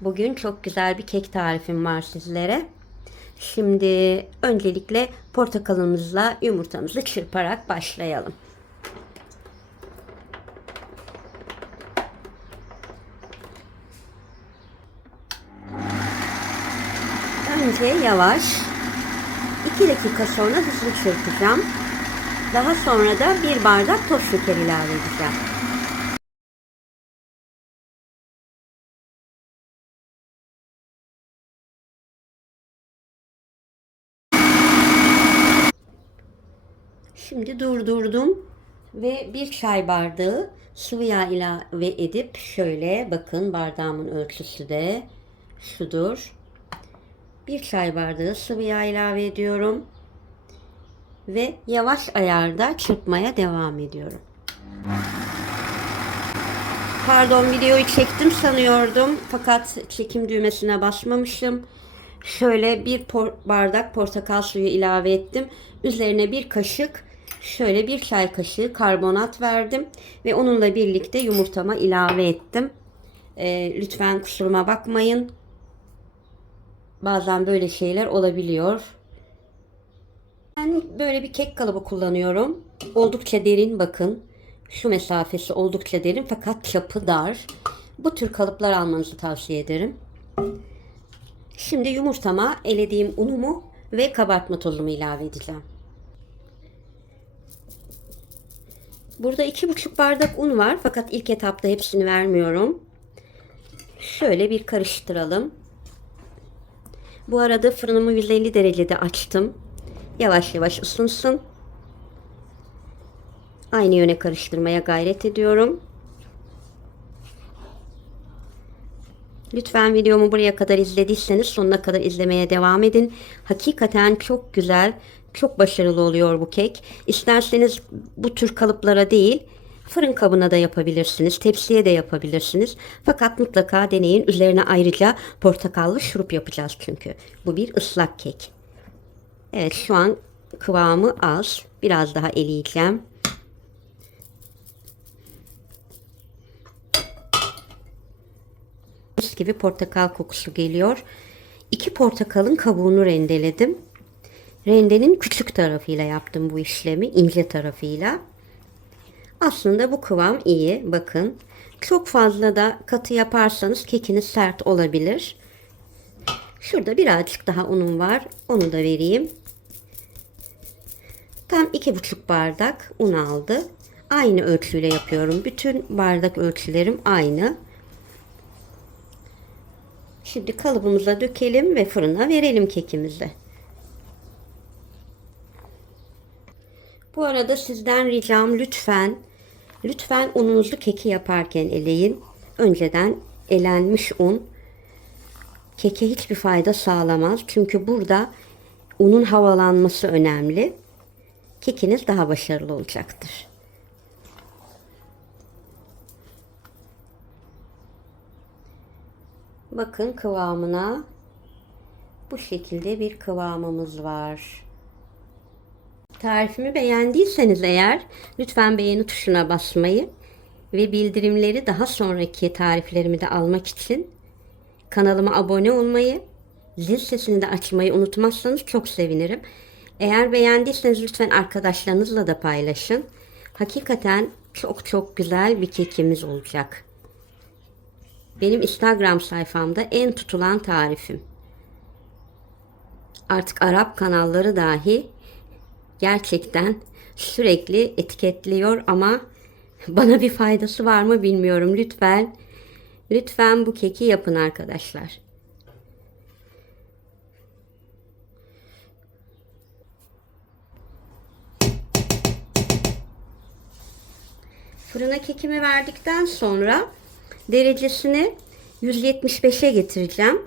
Bugün çok güzel bir kek tarifim var sizlere. Şimdi öncelikle portakalımızla yumurtamızı çırparak başlayalım. Önce yavaş 2 dakika sonra hızlı çırpacağım. Daha sonra da bir bardak toz şeker ilave edeceğim. Şimdi durdurdum ve bir çay bardağı sıvı yağ ilave edip şöyle bakın bardağımın ölçüsü de şudur. Bir çay bardağı sıvı yağ ilave ediyorum ve yavaş ayarda çırpmaya devam ediyorum. Pardon videoyu çektim sanıyordum fakat çekim düğmesine basmamışım. Şöyle bir por- bardak portakal suyu ilave ettim. Üzerine bir kaşık şöyle bir çay kaşığı karbonat verdim ve onunla birlikte yumurtama ilave ettim. Ee, lütfen kusuruma bakmayın. Bazen böyle şeyler olabiliyor. Ben böyle bir kek kalıbı kullanıyorum. Oldukça derin bakın. Şu mesafesi oldukça derin fakat çapı dar. Bu tür kalıplar almanızı tavsiye ederim. Şimdi yumurtama elediğim unumu ve kabartma tozumu ilave edeceğim. Burada iki buçuk bardak un var fakat ilk etapta hepsini vermiyorum. Şöyle bir karıştıralım. Bu arada fırınımı 150 derecede açtım. Yavaş yavaş ısınsın. Aynı yöne karıştırmaya gayret ediyorum. Lütfen videomu buraya kadar izlediyseniz sonuna kadar izlemeye devam edin. Hakikaten çok güzel, çok başarılı oluyor bu kek. İsterseniz bu tür kalıplara değil, fırın kabına da yapabilirsiniz, tepsiye de yapabilirsiniz. Fakat mutlaka deneyin. Üzerine ayrıca portakallı şurup yapacağız çünkü. Bu bir ıslak kek. Evet şu an kıvamı az. Biraz daha eleyeceğim. Gibi portakal kokusu geliyor. İki portakalın kabuğunu rendeledim. Rendenin küçük tarafıyla yaptım bu işlemi, ince tarafıyla. Aslında bu kıvam iyi. Bakın. Çok fazla da katı yaparsanız kekiniz sert olabilir. Şurada birazcık daha unum var. Onu da vereyim. Tam iki buçuk bardak un aldı. Aynı ölçüyle yapıyorum. Bütün bardak ölçülerim aynı. Şimdi kalıbımıza dökelim ve fırına verelim kekimizi. Bu arada sizden ricam lütfen lütfen ununuzu keki yaparken eleyin. Önceden elenmiş un keke hiçbir fayda sağlamaz. Çünkü burada unun havalanması önemli. Kekiniz daha başarılı olacaktır. Bakın kıvamına bu şekilde bir kıvamımız var. Tarifimi beğendiyseniz eğer lütfen beğeni tuşuna basmayı ve bildirimleri daha sonraki tariflerimi de almak için kanalıma abone olmayı, zil sesini de açmayı unutmazsanız çok sevinirim. Eğer beğendiyseniz lütfen arkadaşlarınızla da paylaşın. Hakikaten çok çok güzel bir kekimiz olacak. Benim Instagram sayfamda en tutulan tarifim. Artık Arap kanalları dahi gerçekten sürekli etiketliyor ama bana bir faydası var mı bilmiyorum. Lütfen lütfen bu keki yapın arkadaşlar. Fırına kekimi verdikten sonra derecesini 175'e getireceğim.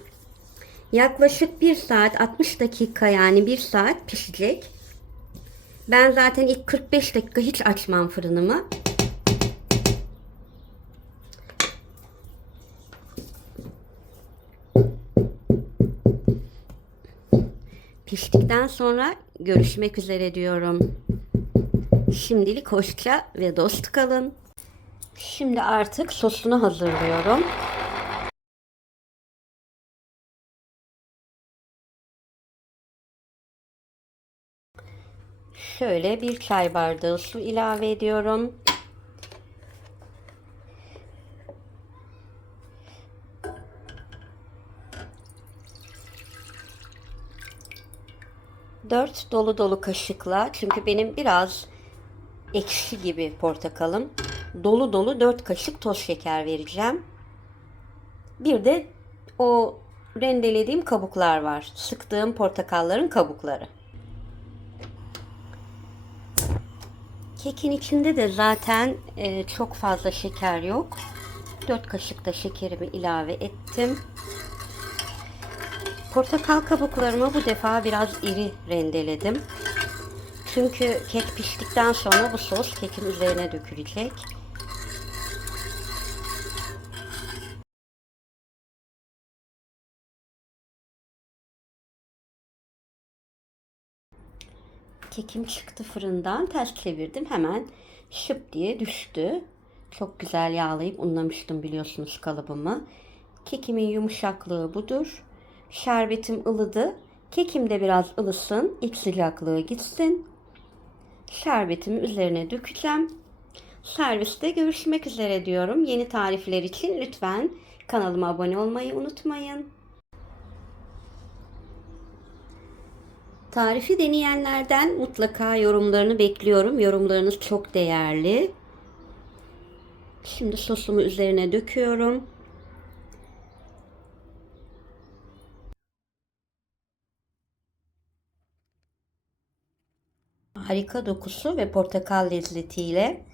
Yaklaşık 1 saat 60 dakika yani 1 saat pişecek. Ben zaten ilk 45 dakika hiç açmam fırınımı. Piştikten sonra görüşmek üzere diyorum. Şimdilik hoşça ve dost kalın. Şimdi artık sosunu hazırlıyorum. Şöyle bir çay bardağı su ilave ediyorum. Dört dolu dolu kaşıkla çünkü benim biraz ekşi gibi portakalım. Dolu dolu 4 kaşık toz şeker vereceğim. Bir de o rendelediğim kabuklar var. Sıktığım portakalların kabukları. Kekin içinde de zaten e, çok fazla şeker yok. 4 kaşık da şekerimi ilave ettim. Portakal kabuklarımı bu defa biraz iri rendeledim. Çünkü kek piştikten sonra bu sos kekin üzerine dökülecek. Kekim çıktı fırından. Ters çevirdim. Hemen şıp diye düştü. Çok güzel yağlayıp unlamıştım biliyorsunuz kalıbımı. Kekimin yumuşaklığı budur. Şerbetim ılıdı. Kekim de biraz ılısın. İç sıcaklığı gitsin. Şerbetimi üzerine dökeceğim. Serviste görüşmek üzere diyorum. Yeni tarifler için lütfen kanalıma abone olmayı unutmayın. Tarifi deneyenlerden mutlaka yorumlarını bekliyorum. Yorumlarınız çok değerli. Şimdi sosumu üzerine döküyorum. Harika dokusu ve portakal lezzetiyle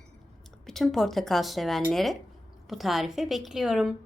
bütün portakal sevenleri bu tarife bekliyorum.